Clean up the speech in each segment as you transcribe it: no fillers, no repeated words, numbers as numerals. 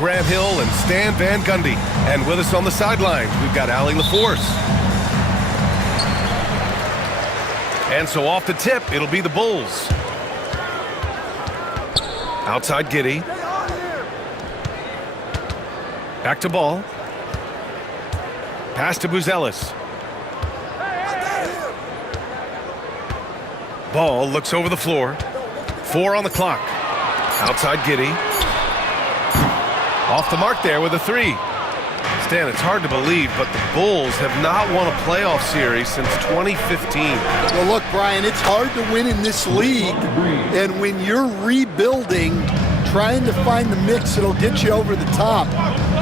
Grant Hill and Stan Van Gundy. And with us on the sidelines, we've got Allie LaForce. And so off the tip, it'll be the Bulls. Outside Giddey. Back to Ball. Pass to Buzelis. Ball looks over the floor. 4 on the clock. Outside Giddey. Off the mark there with a 3. Stan, it's hard to believe, but the Bulls have not won a playoff series since 2015. Well, look, Brian, it's hard to win in this league. And when you're rebuilding, trying to find the mix that'll get you over the top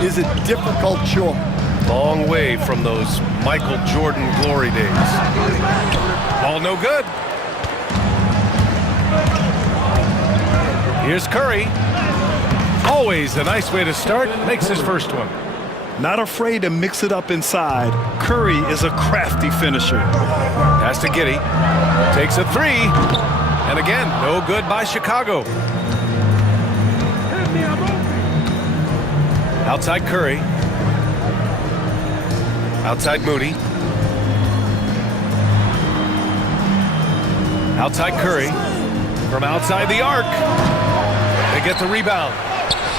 is a difficult chore. Long way from those Michael Jordan glory days. Ball no good. Here's Curry. Always a nice way to start. Makes his first one. Not afraid to mix it up inside. Curry is a crafty finisher. Pass to Giddey. Takes a 3. And again, no good by Chicago. Outside Curry. Outside Moody. Outside Curry. From outside the arc. They get the rebound.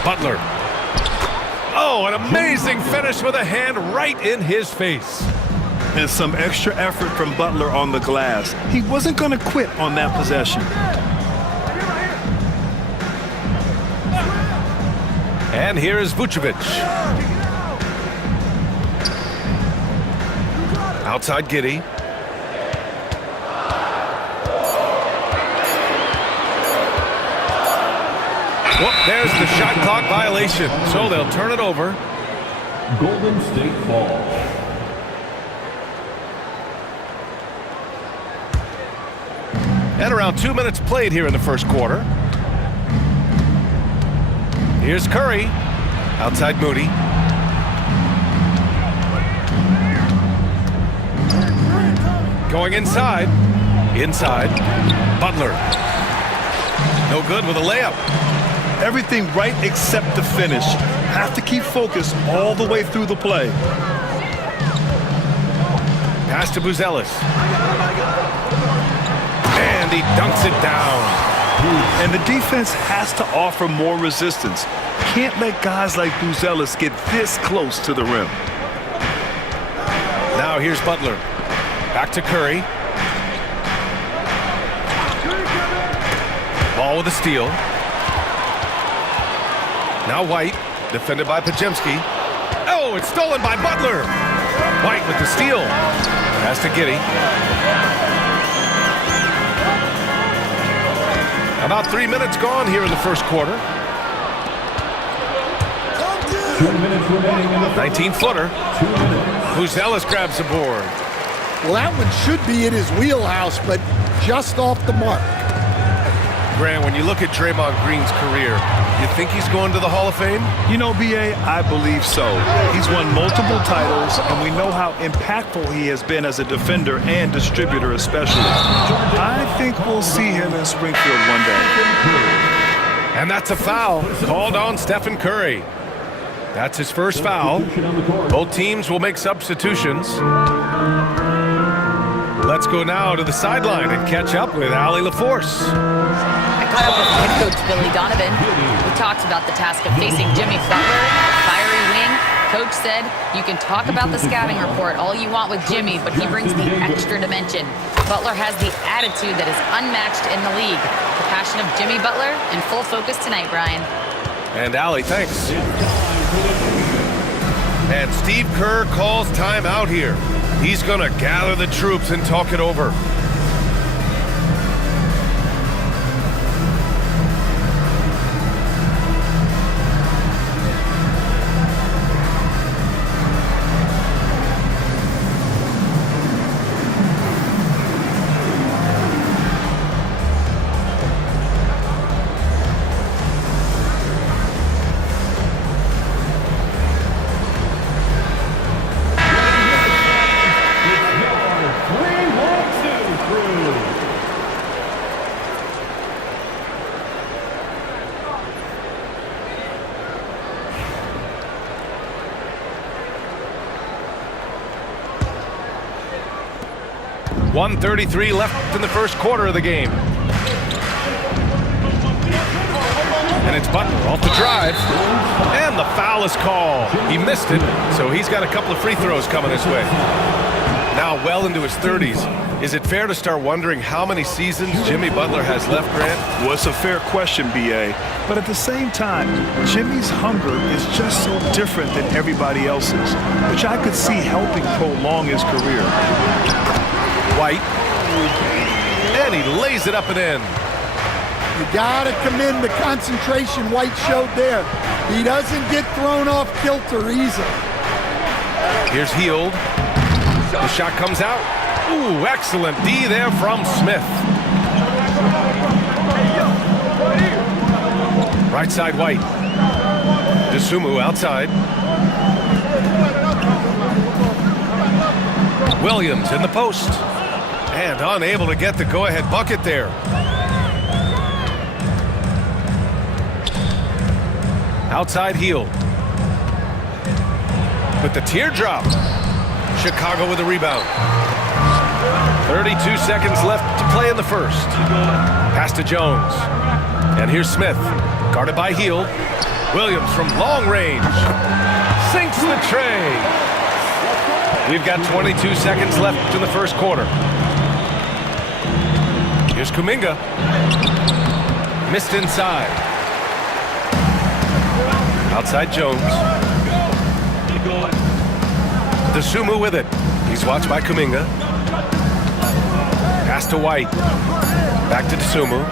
Butler. Oh, an amazing finish with a hand right in his face. And some extra effort from Butler on the glass. He wasn't going to quit on that possession. And here is Vucevic. Outside Giddey. Whoop, there's the shot clock violation. So they'll turn it over. Golden State ball. And around 2 minutes played here in the first quarter. Here's Curry. Outside Moody. Going inside. Inside. Butler. No good with a layup. Everything right except the finish. Have to keep focused all the way through the play. Pass to Buzelis. And he dunks it down. And the defense has to offer more resistance. Can't let guys like Buzelis get this close to the rim. Now here's Butler. Back to Curry. Ball with a steal. Now White, defended by Podziemski. Oh, it's stolen by Butler. White with the steal. Pass to Giddey. About 3 minutes gone here in the first quarter. 2 minutes remaining in the 19-footer. Buzelis grabs the board. Well, that one should be in his wheelhouse, but just off the mark. Grant, when you look at Draymond Green's career, you think he's going to the Hall of Fame? You know, B.A., I believe so. He's won multiple titles, and we know how impactful he has been as a defender and distributor especially. I think we'll see him in Springfield one day. And that's a foul called on Stephen Curry. That's his first foul. Both teams will make substitutions. Let's go now to the sideline and catch up with Allie LaForce. I caught up with head coach Billy Donovan. We talked about the task of facing Jimmy Butler, fiery wing. Coach said, you can talk about the scouting report all you want with Jimmy, but he brings the extra dimension. Butler has the attitude that is unmatched in the league. The passion of Jimmy Butler in full focus tonight, Brian. And Allie, thanks. And Steve Kerr calls timeout here. He's going to gather the troops and talk it over. 1:33 left in the first quarter of the game. And it's Butler off the drive. And the foul is called. He missed it, so he's got a couple of free throws coming his way. Now well into his 30s. Is it fair to start wondering how many seasons Jimmy Butler has left, Grant? Well, it's a fair question, B.A. But at the same time, Jimmy's hunger is just so different than everybody else's, which I could see helping prolong his career. White. And he lays it up and in. You gotta commend the concentration White showed there. He doesn't get thrown off kilter easily. Here's Hield. The shot comes out. Ooh, excellent D there from Smith. Right side White. Dosunmu outside. Williams in the post. And unable to get the go-ahead bucket there. Outside Hield. With the teardrop. Chicago with a rebound. 32 seconds left to play in the first. Pass to Jones. And here's Smith. Guarded by Hield. Williams from long range. Sinks the tray. We've got 22 seconds left in the first quarter. Here's Kuminga. Missed inside. Outside Jones. Dosunmu with it. He's watched by Kuminga. Pass to White. Back to Dosunmu.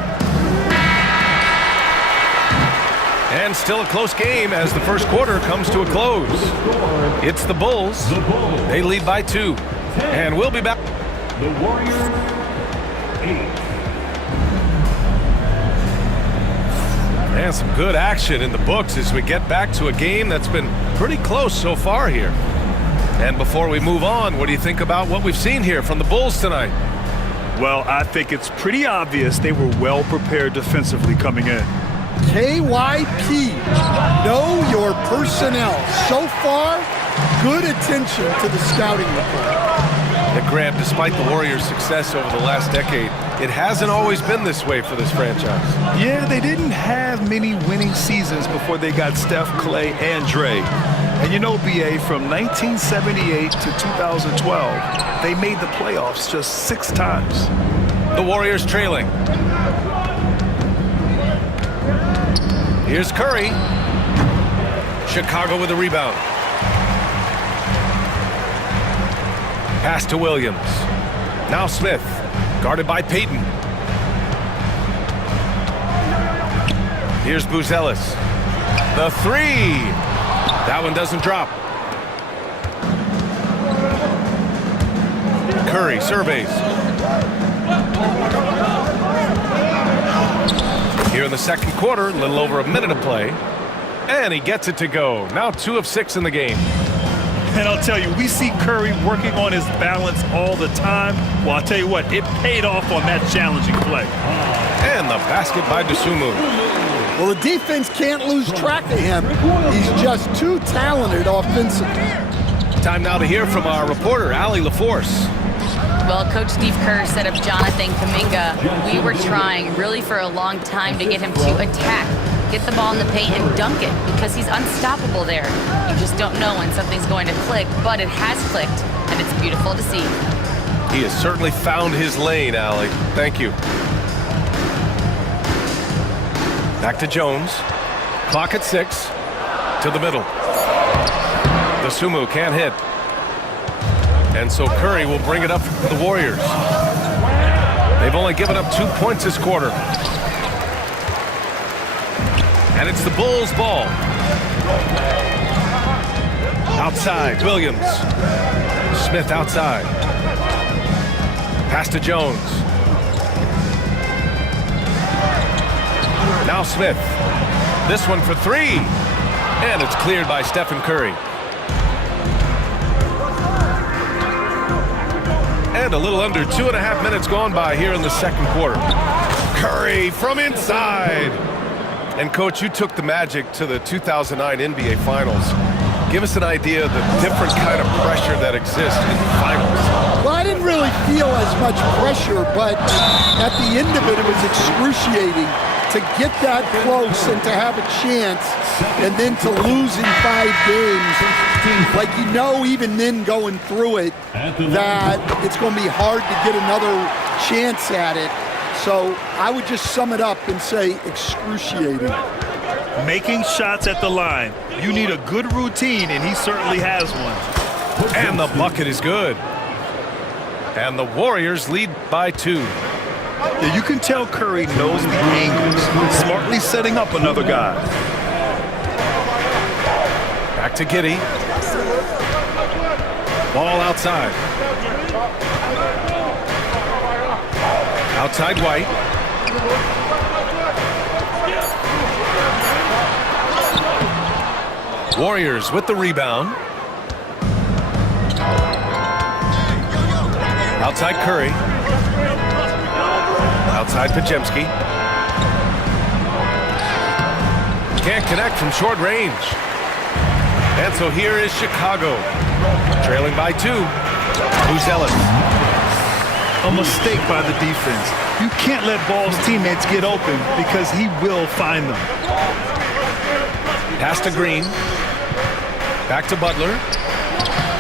And still a close game as the first quarter comes to a close. It's the Bulls. They lead by 2. And we'll be back. The Warriors, 8. And some good action in the books as we get back to a game that's been pretty close so far here. And before we move on, what do you think about what we've seen here from the Bulls tonight? Well, I think it's pretty obvious they were well prepared defensively coming in. KYP, know your personnel. So far, good attention to the scouting report. And Grant, despite the Warriors' success over the last decade, it hasn't always been this way for this franchise. Yeah, they didn't have many winning seasons before they got Steph, Clay, and Dre. And you know, B.A., from 1978 to 2012, they made the playoffs just 6 times. The Warriors trailing. Here's Curry. Chicago with a rebound. Pass to Williams. Now Smith, guarded by Payton. Here's Buzelis. The 3. That one doesn't drop. Curry surveys. Here in the second quarter, a little over a minute of play. And he gets it to go. Now 2 of 6 in the game. And I'll tell you, we see Curry working on his balance all the time. Well, I'll tell you what, it paid off on that challenging play. And the basket by Dosunmu. Well, the defense can't lose track of him. He's just too talented offensively. Time now to hear from our reporter, Allie LaForce. Well, Coach Steve Kerr set up Jonathan Kuminga. We were trying really for a long time to get him to attack, get the ball in the paint and dunk it because he's unstoppable there. You just don't know when something's going to click, but it has clicked, and it's beautiful to see. He has certainly found his lane, Allie. Thank you. Back to Jones. Clock at 6. To the middle. Dosunmu can't hit. And so Curry will bring it up for the Warriors. They've only given up 2 points this quarter. And it's the Bulls' ball. Outside, Williams. Smith outside. Pass to Jones. Now Smith. This one for 3. And it's cleared by Stephen Curry. And a little under 2.5 minutes gone by here in the second quarter. Curry from inside. And Coach, you took the Magic to the 2009 NBA Finals. Give us an idea of the different kind of pressure that exists in the finals. Well, I didn't really feel as much pressure, but at the end of it, it was excruciating to get that close and to have a chance and then to lose in 5 games. Like, you know, even then going through it, that it's going to be hard to get another chance at it. So I would just sum it up and say excruciating. Making shots at the line. You need a good routine, and he certainly has one. And the bucket is good. And the Warriors lead by 2. Yeah, you can tell Curry knows the angles, smartly setting up another guy. Back to Giddey. Ball outside. Outside White. Warriors with the rebound. Outside Curry. Outside Podziemski. Can't connect from short range. And so here is Chicago. Trailing by 2. Buzelis. A mistake by the defense. You can't let Ball's teammates get open because he will find them. Pass to Green. Back to Butler.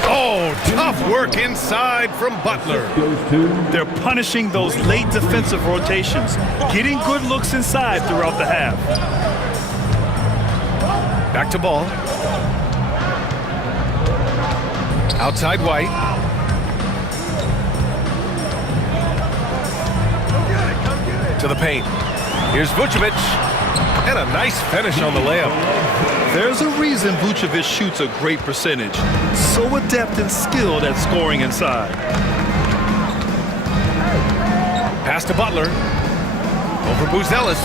Oh, tough work inside from Butler. They're punishing those late defensive rotations, getting good looks inside throughout the half. Back to Ball. Outside White. To the paint. Here's Vucevic. And a nice finish on the layup. There's a reason Vucevic shoots a great percentage. So adept and skilled at scoring inside. Pass to Butler. Over Buzelis.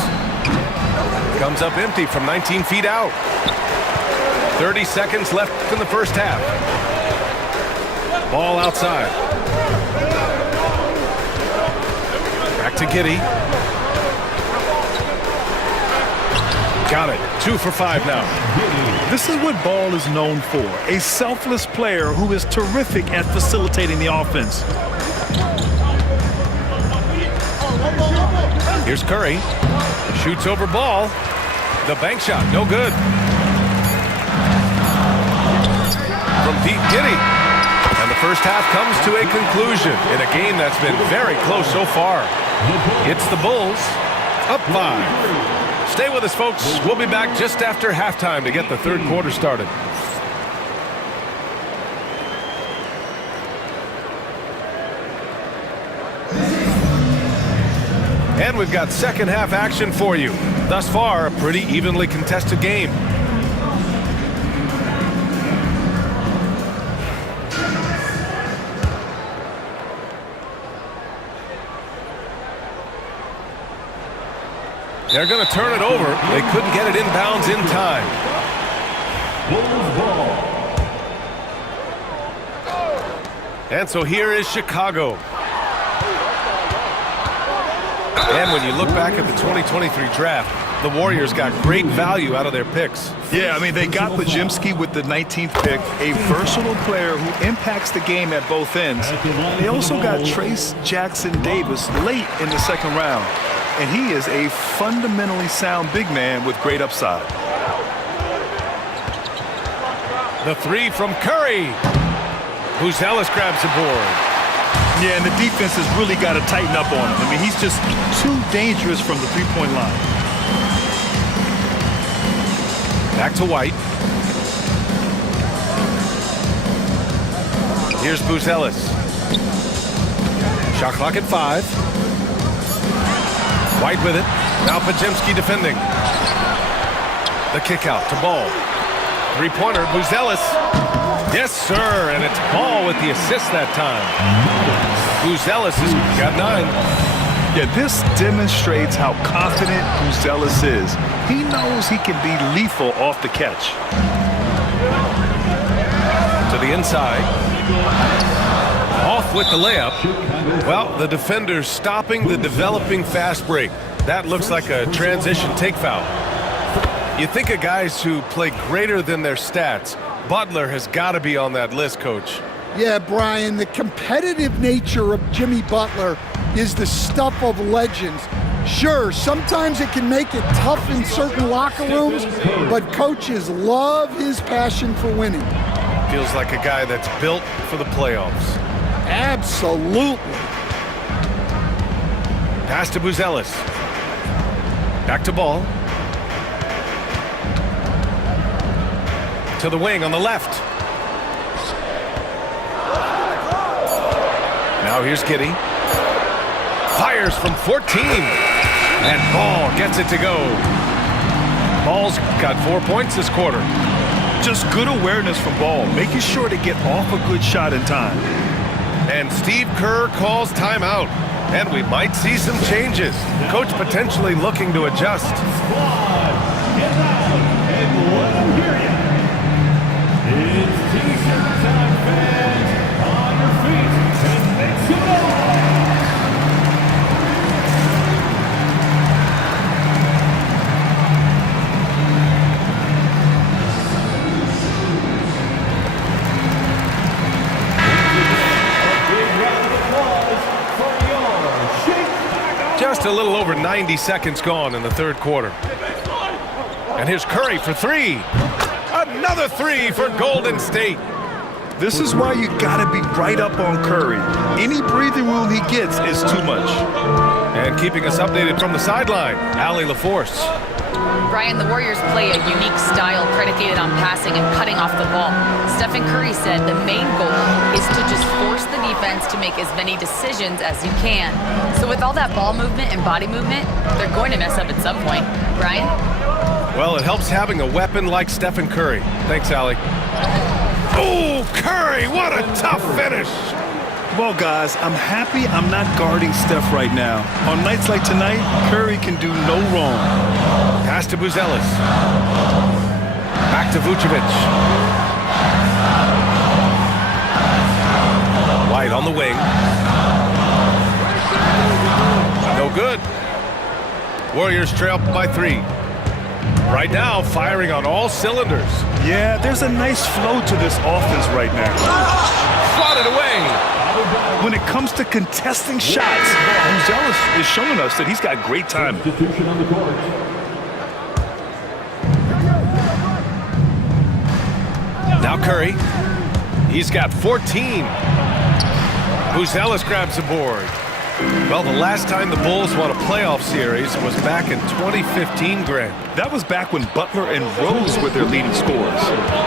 Comes up empty from 19 feet out. 30 seconds left in the first half. Ball outside. Back to Giddey. Got it. 2 for 5 now. This is what Ball is known for. A selfless player who is terrific at facilitating the offense. Here's Curry. Shoots over Ball. The bank shot, no good. From Pete Giddey. And the first half comes to a conclusion in a game that's been very close so far. It's the Bulls up 5. Stay with us, folks. We'll be back just after halftime to get the third quarter started. And we've got second half action for you. Thus far, a pretty evenly contested game. They're going to turn it over. They couldn't get it inbounds in time. Bulls ball. And so here is Chicago. And when you look back at the 2023 draft, the Warriors got great value out of their picks. Yeah, I mean, they got Podziemski with the 19th pick, a versatile player who impacts the game at both ends. They also got Trace Jackson Davis late in the second round. And he is a fundamentally sound big man with great upside. The 3 from Curry. Buzelis grabs the board. Yeah, and the defense has really got to tighten up on him. I mean, he's just too dangerous from the three-point line. Back to White. Here's Buzelis. Shot clock at 5. White with it. Now Podziemski defending. The kick out to Ball. Three-pointer, Buzelis. Yes, sir, and it's Ball with the assist that time. Buzelis has got 9. Yeah, this demonstrates how confident Buzelis is. He knows he can be lethal off the catch. To the inside. Off with the layup. Well, the defender's stopping the developing fast break. That looks like a transition take foul. You think of guys who play greater than their stats. Butler has got to be on that list, Coach. Yeah, Brian, the competitive nature of Jimmy Butler is the stuff of legends. Sure, sometimes it can make it tough in certain locker rooms, but coaches love his passion for winning. Feels like a guy that's built for the playoffs. Absolutely. Pass to Buzelis. Back to Ball. To the wing on the left. Now here's Giddey. Fires from 14. And Ball gets it to go. Ball's got 4 points this quarter. Just good awareness from Ball, making sure to get off a good shot in time. And Steve Kerr calls timeout. And we might see some changes. Coach potentially looking to adjust. Squad, get out and let them hear you. It's T-shirt time, fans. On your feet and make some noise. Just a little over 90 seconds gone in the third quarter. And here's Curry for three. Another three for Golden State. This is why you gotta be right up on Curry. Any breathing room he gets is too much. And keeping us updated from the sideline, Allie LaForce. Brian, the Warriors play a unique style predicated on passing and cutting off the ball. Stephen Curry said the main goal is to just force the defense to make as many decisions as you can. So with all that ball movement and body movement, they're going to mess up at some point. Brian? Well, it helps having a weapon like Stephen Curry. Thanks, Allie. Oh, Curry, what a tough finish. Well, guys, I'm happy I'm not guarding Steph right now. On nights like tonight, Curry can do no wrong. Pass to Buzelis. Back to Vucevic. White on the wing. No good. Warriors trail by 3. Right now, firing on all cylinders. Yeah, there's a nice flow to this offense right now. Swatted away. When it comes to contesting shots, Buzelis is showing us that he's got great timing. Substitution on the court. Now Curry. He's got 14. Buzelis grabs the board. Well, the last time the Bulls won a playoff series was back in 2015, Greg. That was back when Butler and Rose were their leading scorers.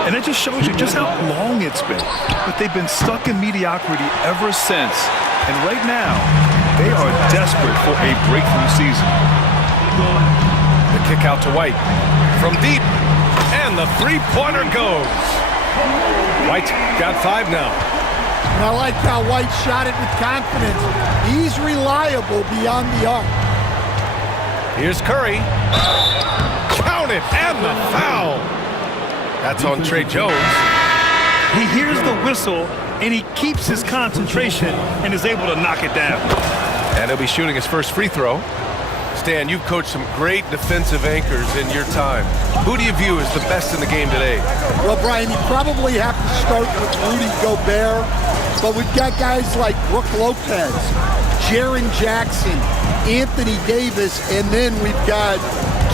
And it just shows you just how long it's been. But they've been stuck in mediocrity ever since. And right now, they are desperate for a breakthrough season. The kick out to White. From deep. And the three-pointer goes. White got 5 now. And I like how White shot it with confidence. He's reliable beyond the arc. Here's Curry. Count it, and the foul. That's on Trey Jones. He hears the whistle, and he keeps his concentration and is able to knock it down. And he'll be shooting his first free throw. Stan, you've coached some great defensive anchors in your time. Who do you view as the best in the game today? Well, Brian, you probably have to start with Rudy Gobert, but we've got guys like Brook Lopez, Jaren Jackson, Anthony Davis, and then we've got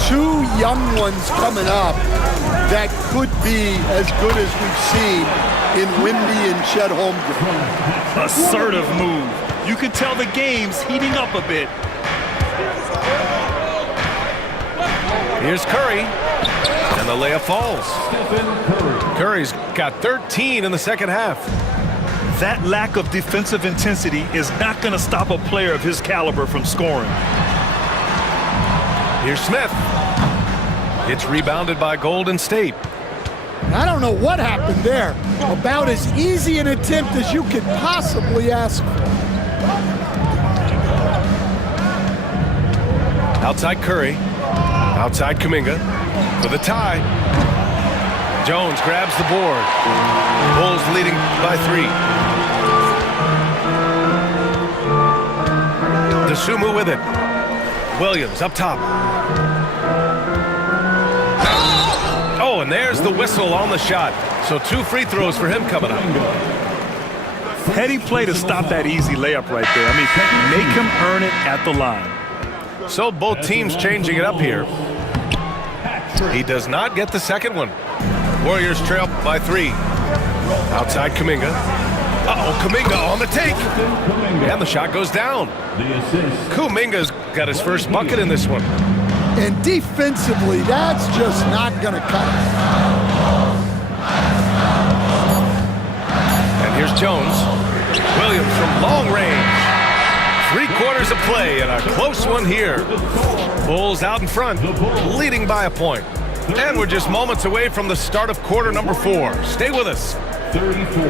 2 young ones coming up that could be as good as we've seen in Wemby and Chet Holmgren. Assertive move. You can tell the game's heating up a bit. Here's Curry, and the layup falls. Curry's got 13 in the second half. That lack of defensive intensity is not going to stop a player of his caliber from scoring. Here's Smith. It's rebounded by Golden State. I don't know what happened there. About as easy an attempt as you could possibly ask for. Outside Curry. Outside Kuminga for the tie. Jones grabs the board. Bulls leading by 3. DeSumo with it. Williams up top. Oh, and there's the whistle on the shot. So 2 free throws for him coming up. Heady play to stop that easy layup right there. I mean, make him earn it at the line. So both teams changing it up here. He does not get the second one. Warriors trail by 3. Outside Kuminga. Uh-oh, Kuminga on the take. And the shot goes down. Kuminga's got his first bucket in this one. And defensively, that's just not going to cut it. And here's Jones. Williams from long range. 3 quarters of play and a close one here. Bulls out in front, leading by a point. And we're just moments away from the start of quarter number 4. Stay with us. 34.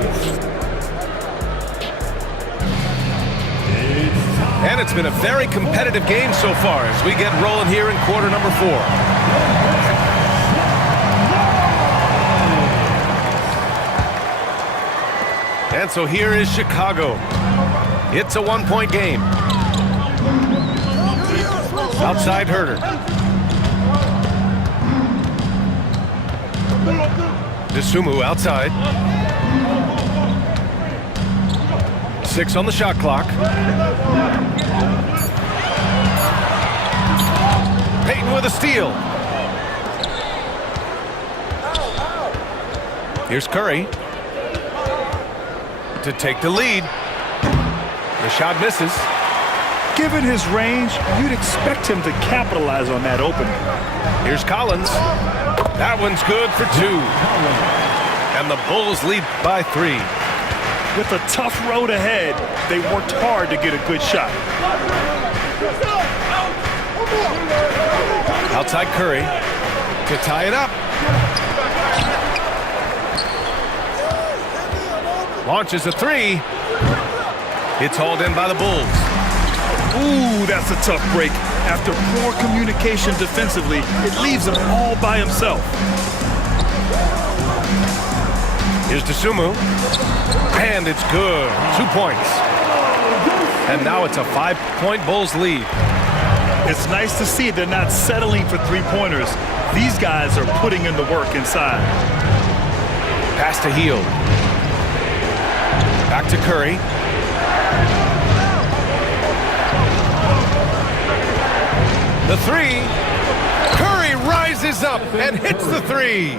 And it's been a very competitive game so far as we get rolling here in quarter number 4. And so here is Chicago. It's a 1-point game. Outside Herter. Dosunmu outside. 6 on the shot clock. Payton with a steal. Here's Curry to take the lead. The shot misses. Given his range, you'd expect him to capitalize on that opening. Here's Collins. That one's good for 2. And the Bulls lead by 3. With a tough road ahead, they worked hard to get a good shot. Outside Curry to tie it up. Launches a 3. It's hauled in by the Bulls. Ooh, that's a tough break. After poor communication defensively, it leaves him all by himself. Here's Dosunmu. And it's good. 2 points. And now it's a 5-point Bulls lead. It's nice to see they're not settling for 3-pointers. These guys are putting in the work inside. Pass to Hield. Back to Curry. The 3. Curry rises up and hits the 3.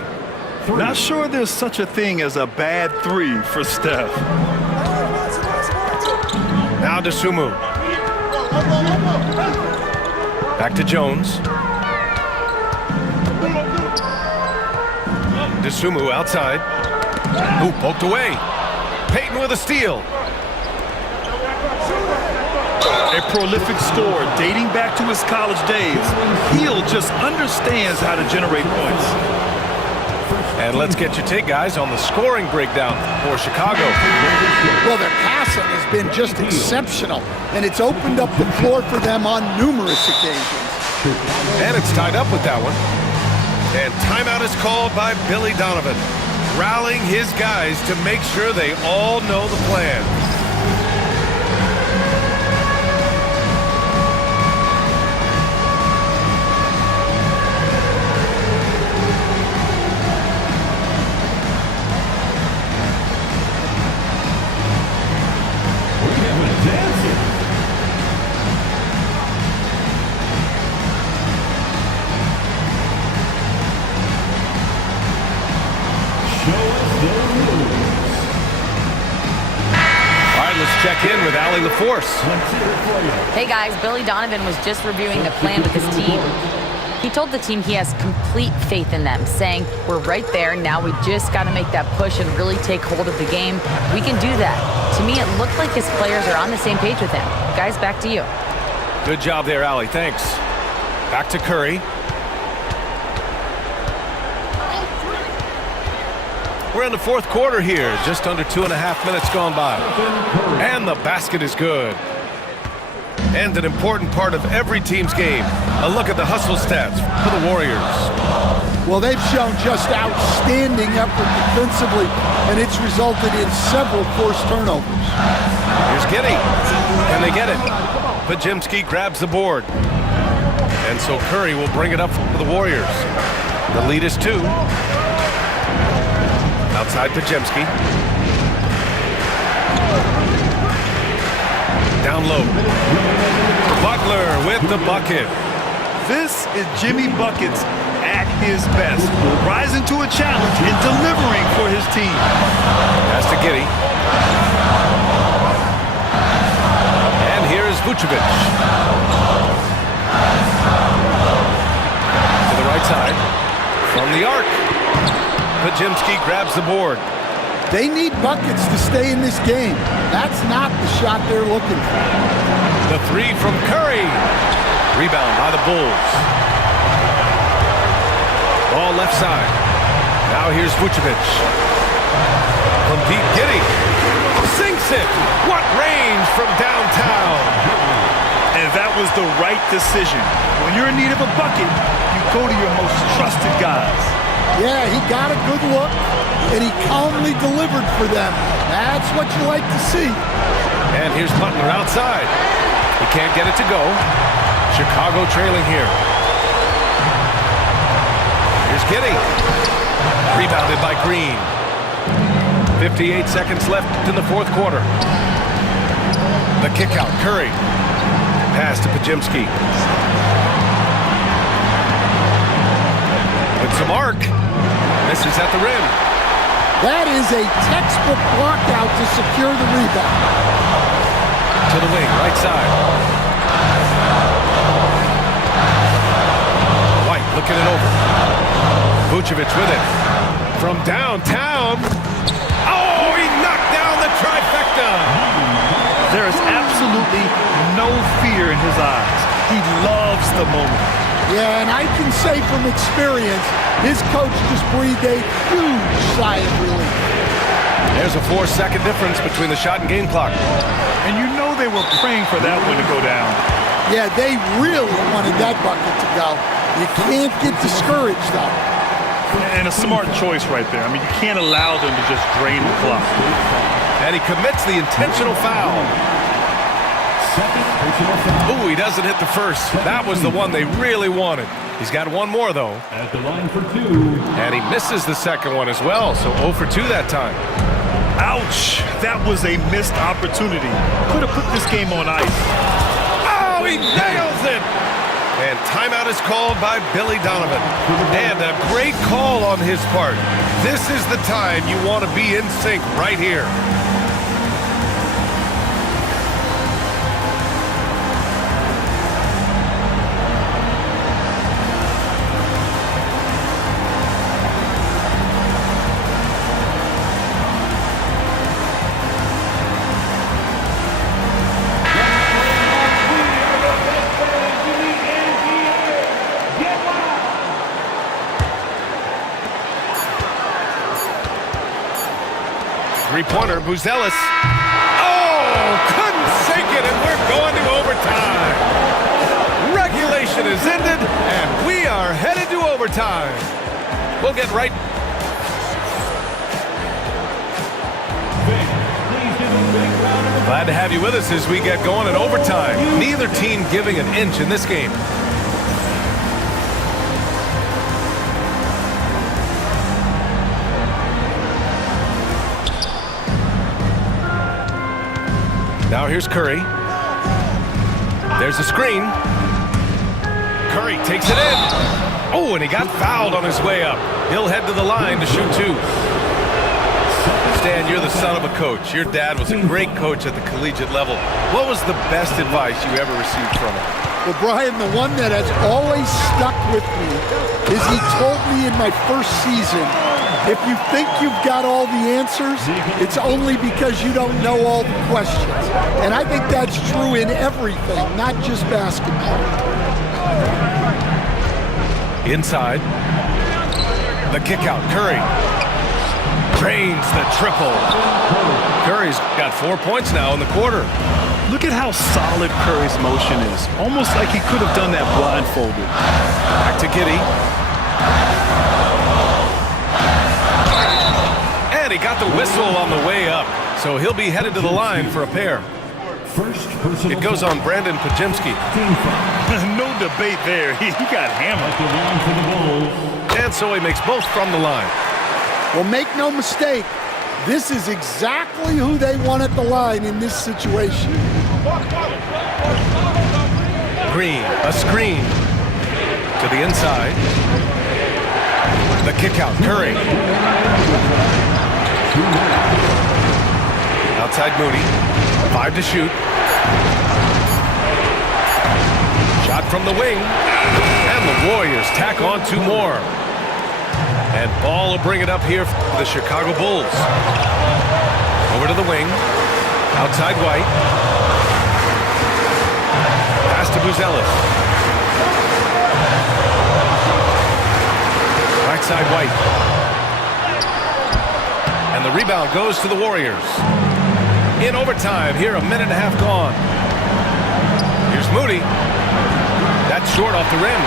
Not sure there's such a thing as a bad 3 for Steph. Now Dosunmu. Back to Jones. Dosunmu outside. Ooh, poked away. Payton with a steal. A prolific scorer dating back to his college days. Hield just understands how to generate points. And let's get your take, guys, on the scoring breakdown for Chicago. Well, their passing has been just exceptional, and it's opened up the floor for them on numerous occasions. And it's tied up with that one. And timeout is called by Billy Donovan, rallying his guys to make sure they all know the plan. Check in with Allie LaForce. Hey guys, Billy Donovan was just reviewing the plan with his team. He told the team he has complete faith in them, saying, we're right there, now we just got to make that push and really take hold of the game. We can do that. To me, it looked like his players are on the same page with him. Guys, back to you. Good job there, Allie, thanks. Back to Curry. We're in the 4th quarter here, just under 2.5 minutes gone by. And the basket is good. And an important part of every team's game. A look at the hustle stats for the Warriors. Well, they've shown just outstanding effort defensively, and it's resulted in several forced turnovers. Here's Giddey. Can they get it? Podziemski grabs the board. And so Curry will bring it up for the Warriors. The lead is 2. Outside Podziemski. Down low. Butler with the bucket. This is Jimmy Buckets at his best, rising to a challenge and delivering for his team. Pass to Giddey. And here's Vucevic. To the right side. From the arc. Podziemski grabs the board. They need buckets to stay in this game. That's not the shot they're looking for. The three from Curry. Rebound by the Bulls. Ball left side. Now here's Vucevic. From deep, Giddey. Sinks it. What range from downtown. And that was the right decision. When you're in need of a bucket, you go to your most trusted guys. Yeah, he got a good look, and he calmly delivered for them. That's what you like to see. And here's Butler outside. He can't get it to go. Chicago trailing here. Here's Giddey. Rebounded by Green. 58 seconds left in the fourth quarter. The kick out, Curry. Pass to Podziemski. With some arc. Misses at the rim. That is a textbook block out to secure the rebound. To the wing, right side. White looking it over. Vucevic with it. From downtown. Oh, he knocked down the trifecta. There is absolutely no fear in his eyes. He loves the moment. Yeah, and I can say from experience, his coach just breathed a huge sigh of relief. There's a 4-second difference between the shot and game clock. And you know they were praying for that one to go down. Yeah, they really wanted that bucket to go. You can't get discouraged, though. And a smart choice right there. I mean, you can't allow them to just drain the clock. And he commits the intentional foul. Ooh, he doesn't hit the first. That was the one they really wanted. He's got one more, though. At the line for 2. And he misses the second one as well, so 0 for 2 that time. Ouch! That was a missed opportunity. Could have put this game on ice. Oh, he nails it! And timeout is called by Billy Donovan. And a great call on his part. This is the time you want to be in sync right here. Three-pointer, Buzelis. Oh, couldn't sink it, and we're going to overtime. Regulation is ended, and we are headed to overtime. We'll get right. Glad to have you with us as we get going in overtime. Neither team giving an inch in this game. Now here's Curry. There's a screen. Curry takes it in. Oh, and he got fouled on his way up. He'll head to the line to shoot 2. Stan, you're the son of a coach. Your dad was a great coach at the collegiate level. What was the best advice you ever received from him? Well, Brian, the one that has always stuck with me is he told me in my first season, if you think you've got all the answers, it's only because you don't know all the questions. And I think that's true in everything, not just basketball. Inside. The kick out. Curry drains the triple. Curry's got 4 points now in the quarter. Look at how solid Curry's motion is. Almost like he could have done that blindfolded. Back to Giddey. And he got the whistle on the way up. So he'll be headed to the line for a pair. It goes on Brandon Podziemski. No debate there. He got hammered. And so he makes both from the line. Well, make no mistake, This is exactly who they want at the line in this situation. Green, a screen to the inside. The kick out, Curry. Outside Moody, 5 to shoot. Shot from the wing, and the Warriors tack on 2 more. And Ball will bring it up here for the Chicago Bulls. Over to the wing, outside White. Pass to Buzelis. Right side White. And the rebound goes to the Warriors. In overtime, here, a minute and a half gone. Here's Moody. That's short off the rim.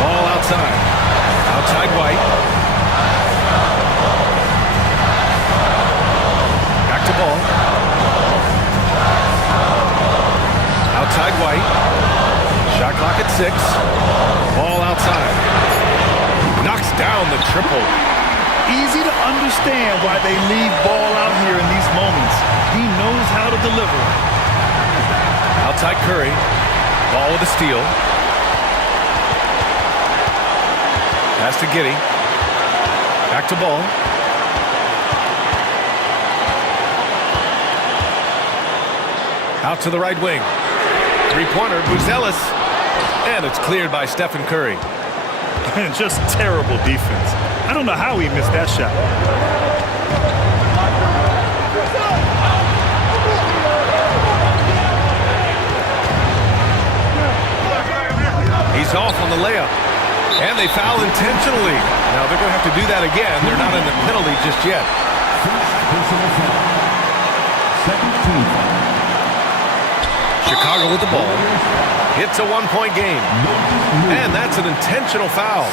Ball outside. Outside White. Back to Ball. Outside White. Shot clock at 6. Ball outside. Knocks down the triple. Easy to understand why they leave Ball out here in these moments. He knows how to deliver. Outside Curry. Ball with a steal. Pass to Giddey. Back to Ball. Out to the right wing. Three-pointer, Buzelis. And it's cleared by Stephen Curry. Just terrible defense. I don't know how he missed that shot. He's off on the layup. And they foul intentionally. Now they're going to have to do that again. They're not in the penalty just yet. Chicago with the ball. It's a 1-point game. And that's an intentional foul.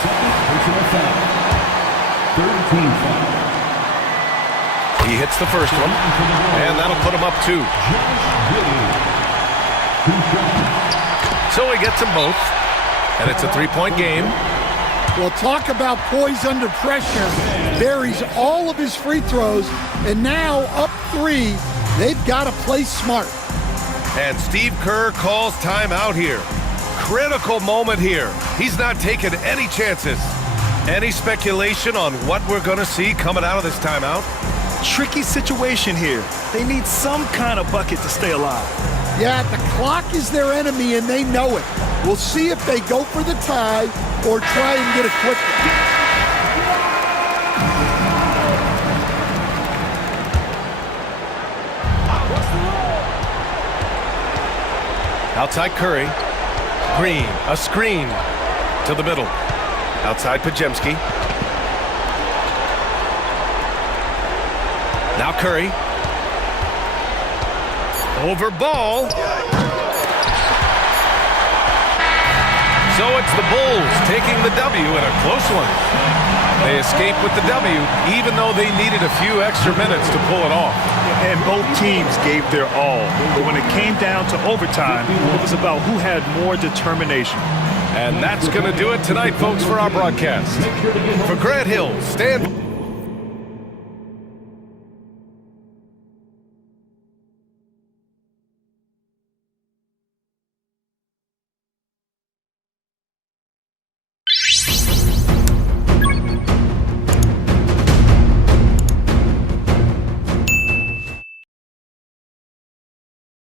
He hits the first one. And that'll put him up 2. So he gets them both. And it's a 3-point game. Well, talk about poise under pressure. Buries all of his free throws. And now up 3. They've got to play smart. And Steve Kerr calls timeout here. Critical moment here. He's not taking any chances. Any speculation on what we're going to see coming out of this timeout? Tricky situation here. They need some kind of bucket to stay alive. Yeah, the clock is their enemy, and they know it. We'll see if they go for the tie or try and get a quick one. Outside Curry. Green, a screen to the middle. Outside Podziemski. Now Curry. Over Ball. So it's the Bulls taking the W in a close one. They escape with the W, even though they needed a few extra minutes to pull it off. And both teams gave their all. But when it came down to overtime, it was about who had more determination. And that's going to do it tonight, folks, for our broadcast. For Grant Hill, Stan...